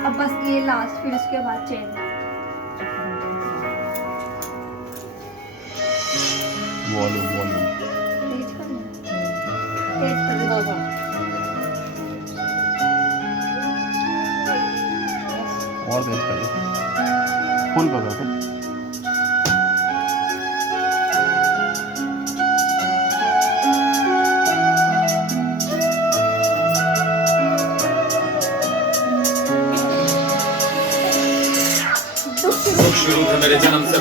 अब बस ये लास्ट, फिर उसके बाद चेन। वॉल्यूम वॉल्यूम तेज करना, तेज कर दो। और तेज कर दो, फुल कर दो। दुख शुरू था मेरे जन्म से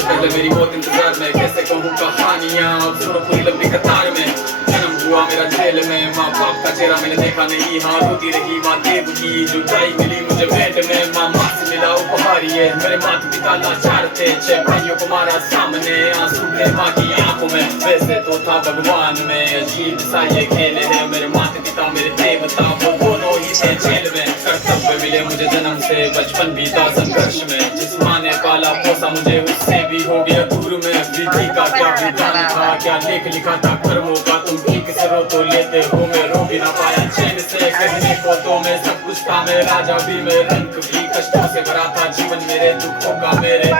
पहले मेरी मौत इंतजार में, कैसे कहूँ कहानियाँ अब सुनो पूरी लंबी कतार में। जन्म हुआ मेरा जेल में, माँ बाप का चेहरा मैंने देखा नहीं, हाँ रोती रही माँ देव की जुदाई मिली मुझे भेंट में। माँ से मिला उपहार ये, मेरे माता पिता लाचार थे, 6 भाइयों को मारा सामने, आंसू थे माँ की आंखों में। वैसे तो था भगवान में, अजीब सा ये खेल है, मेरे माता पिता मेरे देवता वो दोनों ही थे जेल में। कर्तव्य मिले मुझे जन्म से, बचपन बीता संघर्ष में, जिस माँ ने पाला पोसा मुझे उससे भी हो गया दूर में। विधि का क्या विधान था, क्या लेख लिखा था कर्मों का, तुम ठीक से रो तो लेते हो, मैं रो भी ना पाया चैन से। कहने को तो मैं सब कुछ था, मैं राजा भी, मैं रंग भी, कष्टों से भरा था जीवन मेरे, दुखों का मेरे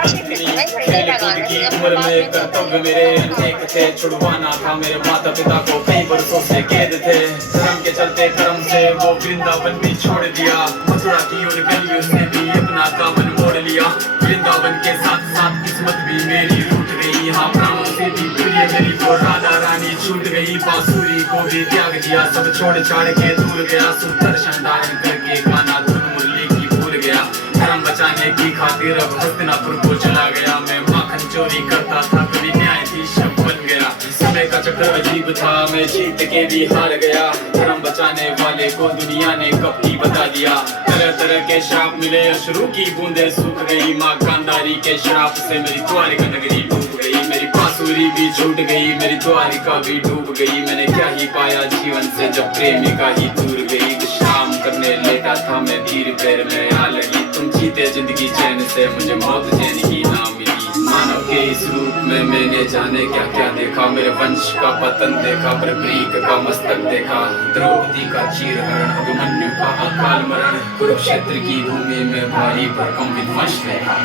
खेल कूद की उम्र में। कर्तव्य मेरे अनेक थे, छुड़वाना था मेरे माता पिता को, कई बरसों से कैद थे। धर्म के चलते कर्म से वो वृंदावन भी छोड़ दिया, मथुरा की उन गलियों से भी अपना दामन मोड़ लिया। वृंदावन के साथ साथ किस्मत भी मेरी रूठ गई, हाँ प्राणों से भी प्रिय मेरी वो राधा रानी छूट गई। बांसुरी को भी त्याग दिया, सब छोड़ छाड़ के दूर गया, सुदर्शन धारण करके गाना धुन मुरली की भूल गया। धर्म बचाने की खातिर अब हस्तिनापुर को चला गया, मैं माखन चोरी करता था कभी न्यायाधीश बन गया। समय का चक्र अजीब था, मैं जीत के भी हार गया, धर्म बचाने वाले को दुनिया ने कपटी बता दिया। तरह तरह के श्राप मिले, अश्रु की बूंदें सूख गई, माँ गांधारी के श्राप से मेरी द्वारिका नगरी डूब गई। मेरी बांसुरी भी छूट गई, मेरी द्वारिका भी डूब गई। मैंने क्या ही पाया जीवन से जब प्रेमिका ही दूर गई। विश्राम करने लेटा था मैं, तीर पैर में आ लगी, तुम जीते जिंदगी चैन से, मुझे मौत चैन ही ना मिली। मानव के इस रूप में मैंने जाने क्या क्या देखा, मेरे वंश का पतन देखा, बर्बरीक का मस्तक देखा, द्रौपदी का चीरहरण, अभिमन्यु का अकाल मरण, कुरुक्षेत्र की भूमि में भारी भरकम विध्वंस देखा।